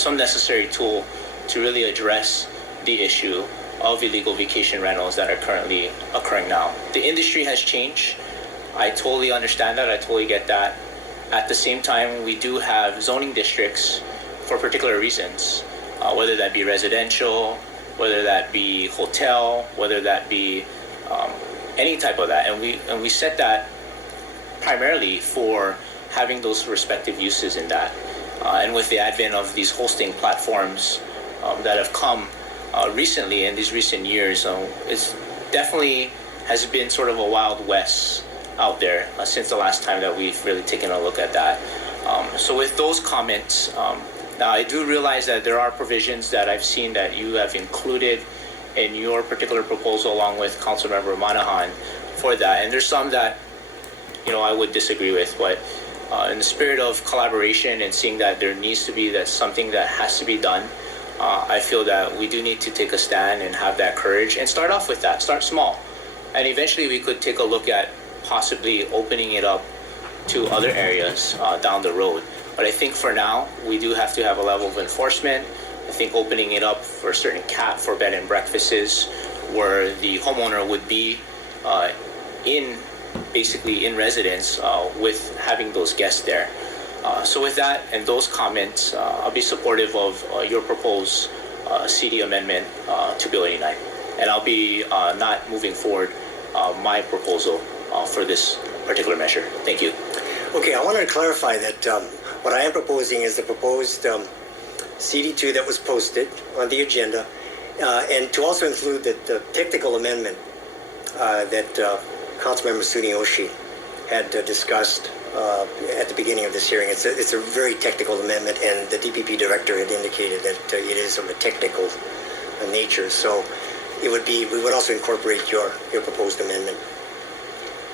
some necessary tool to really address the issue of illegal vacation rentals that are currently occurring now. The industry has changed. I totally understand that. I totally get that. At the same time, we do have zoning districts for particular reasons, whether that be residential, whether that be hotel, whether that be any type of that. And we set that primarily for having those respective uses in that. And with the advent of these hosting platforms that have come recently in these recent years, it's definitely has been sort of a wild west out there since the last time that we've really taken a look at that. So with those comments, now I do realize that there are provisions that I've seen that you have included in your particular proposal along with Councilmember Monahan for that. And there's some that, I would disagree with, but in the spirit of collaboration and seeing that there needs to be something that has to be done, I feel that we do need to take a stand and have that courage and start off with that, start small. And eventually we could take a look at possibly opening it up to other areas down the road. But I think for now, we do have to have a level of enforcement. I think opening it up for a certain cap for bed and breakfasts where the homeowner would be basically in residence with having those guests there. So with that and those comments, I'll be supportive of your proposed CD amendment to Bill 89. And I'll be not moving forward my proposal for this particular measure. Thank you. Okay, I wanted to clarify that what I am proposing is the proposed CD2 that was posted on the agenda, and to also include the technical amendment that Councilmember Tsuneyoshi had discussed at the beginning of this hearing. It's a very technical amendment, and the DPP director had indicated that it is of a technical nature. So we would also incorporate your proposed amendment.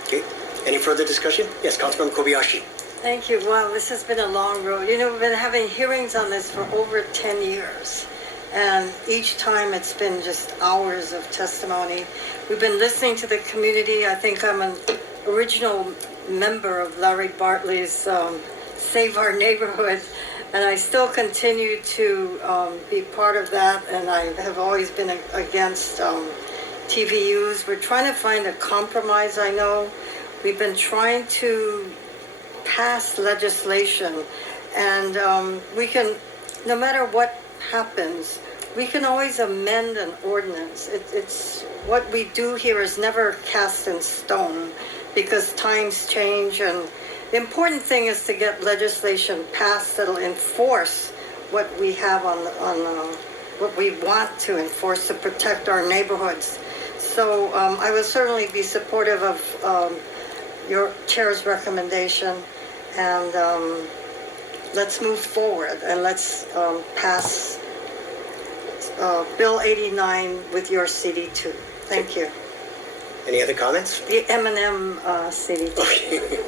Okay. Any further discussion? Yes, Councilmember Kobayashi. Thank you. Wow, this has been a long road. We've been having hearings on this for over 10 years. And each time it's been just hours of testimony. We've been listening to the community. I think I'm an original member of Larry Bartley's Save Our Neighborhood. And I still continue to be part of that. And I have always been against TVUs. We're trying to find a compromise, I know. We've been trying to pass legislation, and we can, no matter what happens, we can always amend an ordinance. It's what we do here is never cast in stone because times change, and the important thing is to get legislation passed that'll enforce what we have on what we want to enforce to protect our neighborhoods. So I will certainly be supportive of your chair's recommendation, and let's move forward and let's pass Bill 89 with your CD2. Thank you. Any other comments? The M&M CD2. Okay.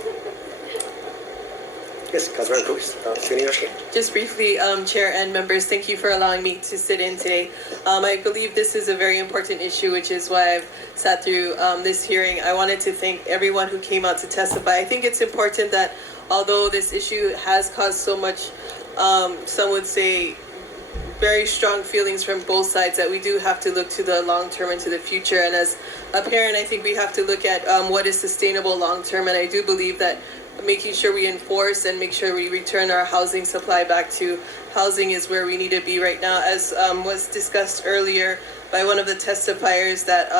Yes, Councilmember Tsuneyoshi. Just briefly, Chair and members, thank you for allowing me to sit in today. I believe this is a very important issue, which is why I've sat through this hearing. I wanted to thank everyone who came out to testify. I think it's important that although this issue has caused so much, some would say, very strong feelings from both sides, that we do have to look to the long term and to the future. And as a parent, I think we have to look at what is sustainable long term. And I do believe that making sure we enforce and make sure we return our housing supply back to housing is where we need to be right now. As was discussed earlier by one of the testifiers, that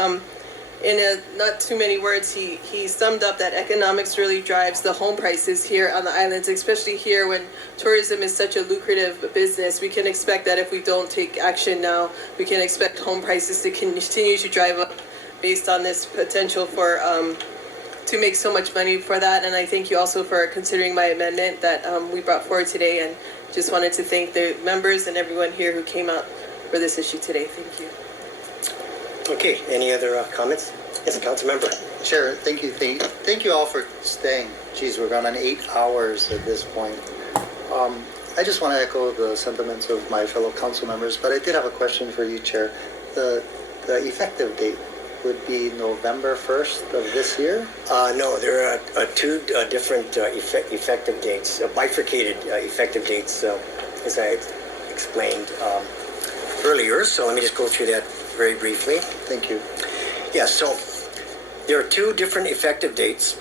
in not too many words, he summed up that economics really drives the home prices here on the islands, especially here when tourism is such a lucrative business. We can expect that if we don't take action now, we can expect home prices to continue to drive up based on this potential for to make so much money for that. And I thank you also for considering my amendment that we brought forward today, and just wanted to thank the members and everyone here who came out for this issue today. Thank you. Okay, any other comments? Yes, Councilmember. Chair, thank you. Thank you all for staying. Geez, we're going on 8 hours at this point. I just want to echo the sentiments of my fellow council members, but I did have a question for you, Chair. The effective date would be November 1st of this year? No, there are two different effective dates, bifurcated effective dates, as I explained earlier. So let me just go through that very briefly. Thank you. Yeah, so there are two different effective dates.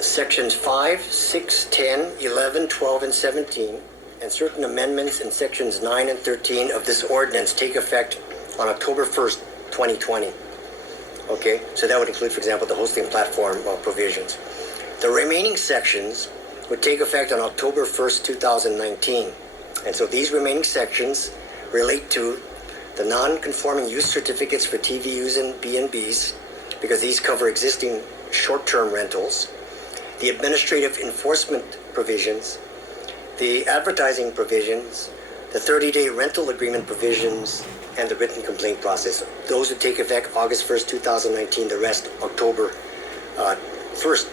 Sections 5, 6, 10, 11, 12, and 17, and certain amendments in sections 9 and 13 of this ordinance take effect on October 1st, 2020. Okay, so that would include, for example, the hosting platform provisions. The remaining sections would take effect on October 1st, 2019. And so these remaining sections relate to the non-conforming use certificates for TVUs and B&Bs, because these cover existing short-term rentals, the administrative enforcement provisions, the advertising provisions, the 30-day rental agreement provisions, and the written complaint process. Those would take effect August 1st, 2019, the rest October 1st,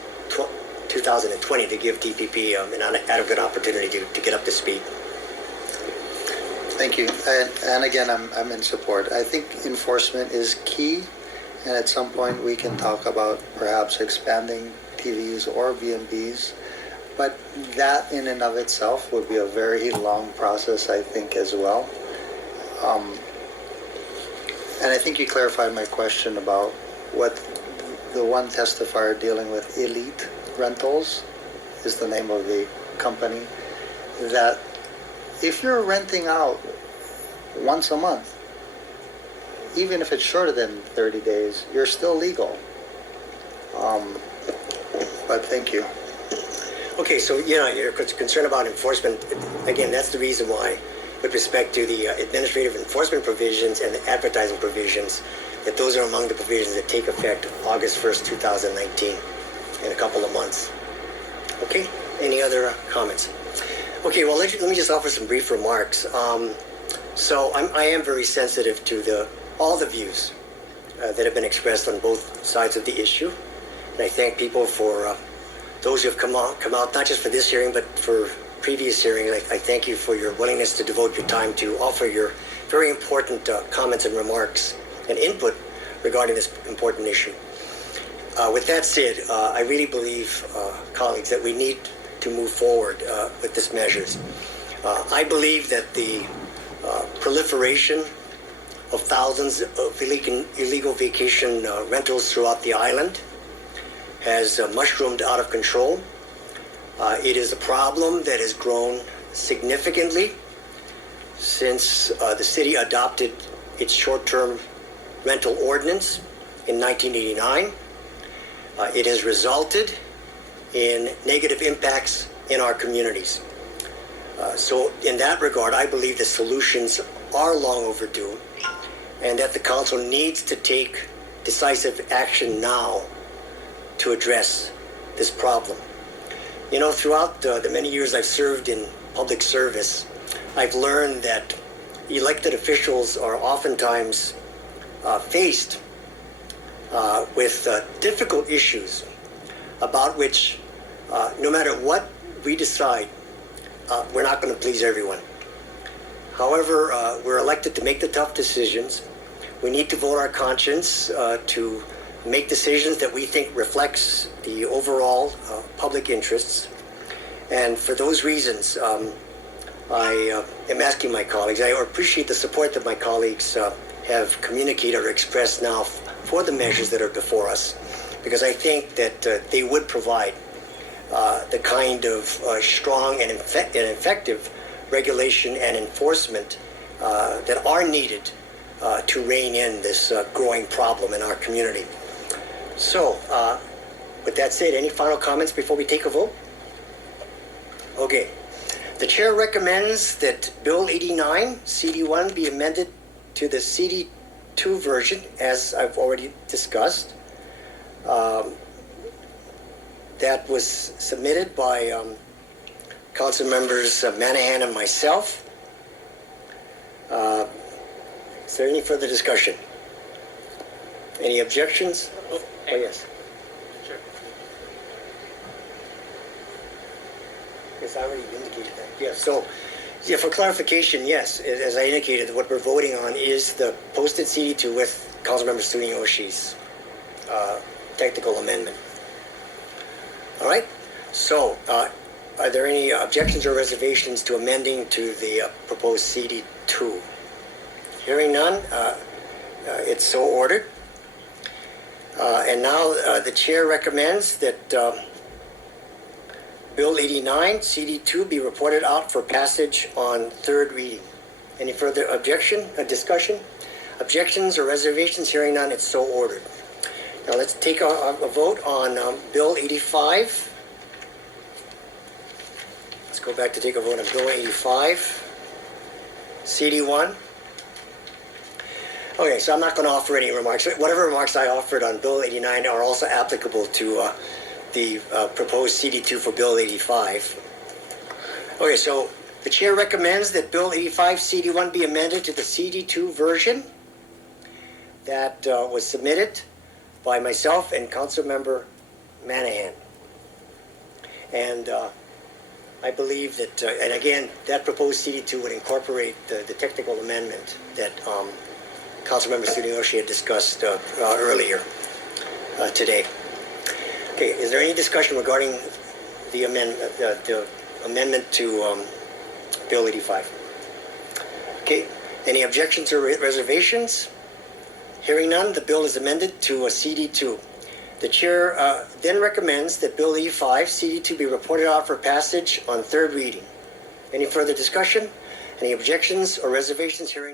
2020, to give DPP an adequate opportunity to get up to speed. Thank you. And again, I'm in support. I think enforcement is key, and at some point we can talk about perhaps expanding TVUs or B&Bs, but that in and of itself would be a very long process, I think, as well. And I think you clarified my question about what the one testifier dealing with Elite Rentals is the name of the company, that if you're renting out once a month, even if it's shorter than 30 days, you're still legal. But thank you. Okay, so you're concerned about enforcement. Again, that's the reason why, with respect to the administrative enforcement provisions and the advertising provisions, that those are among the provisions that take effect August 1st, 2019, in a couple of months. Okay, any other comments? Okay, well, let me just offer some brief remarks. So I am very sensitive to all the views that have been expressed on both sides of the issue. And I thank people for those who have come out, not just for this hearing, but for previous hearings. I thank you for your willingness to devote your time to offer your very important comments and remarks and input regarding this important issue. With that said, I really believe, colleagues, that we need to move forward with these measures. I believe that the proliferation of thousands of illegal vacation rentals throughout the island has mushroomed out of control. It is a problem that has grown significantly since the city adopted its short-term rental ordinance in 1989. It has resulted in negative impacts in our communities. So in that regard, I believe the solutions are long overdue, and that the council needs to take decisive action now to address this problem. You know, throughout the many years I've served in public service, I've learned that elected officials are oftentimes faced with difficult issues about which, no matter what we decide, we're not going to please everyone. However, we're elected to make the tough decisions. We need to vote our conscience to make decisions that we think reflects the overall public interests. And for those reasons, I am asking my colleagues, I appreciate the support that my colleagues have communicated or expressed now for the measures that are before us, because I think that they would provide the kind of strong and effective regulation and enforcement that are needed to rein in this growing problem in our community. So, with that said, any final comments before we take a vote? Okay. The chair recommends that Bill 89, CD1, be amended to the CD2 version, as I've already discussed. That was submitted by Council members Manahan and myself. Is there any further discussion? Any objections? Oh, yes. Sure. Yes, I already indicated that. Yes, so, yeah, for clarification, yes, as I indicated, what we're voting on is the posted CD2 with Councilmember Tsuneyoshi's technical amendment. All right, so Are there any objections or reservations to amending to the proposed CD2? Hearing none, it's so ordered. And now the chair recommends that Bill 89, CD2, be reported out for passage on third reading. Any further objection, discussion? Objections or reservations? Hearing none, it's so ordered. Now let's take a vote on Bill 85. Let's go back to take a vote on Bill 85. CD1. Okay, so I'm not going to offer any remarks. Whatever remarks I offered on Bill 89 are also applicable to the proposed CD2 for Bill 85. Okay, so the chair recommends that Bill 85 CD1 be amended to the CD2 version that was submitted by myself and Councilmember Manahan. And I believe that, and again, that proposed CD2 would incorporate the technical amendment that Councilmember Tsuneyoshi had discussed earlier today. Okay, is there any discussion regarding the amendment to Bill 85? Okay, any objections or reservations? Hearing none, the bill is amended to a CD2. The chair then recommends that Bill 85 CD2 be reported out for passage on third reading. Any further discussion? Any objections or reservations? Hearing none.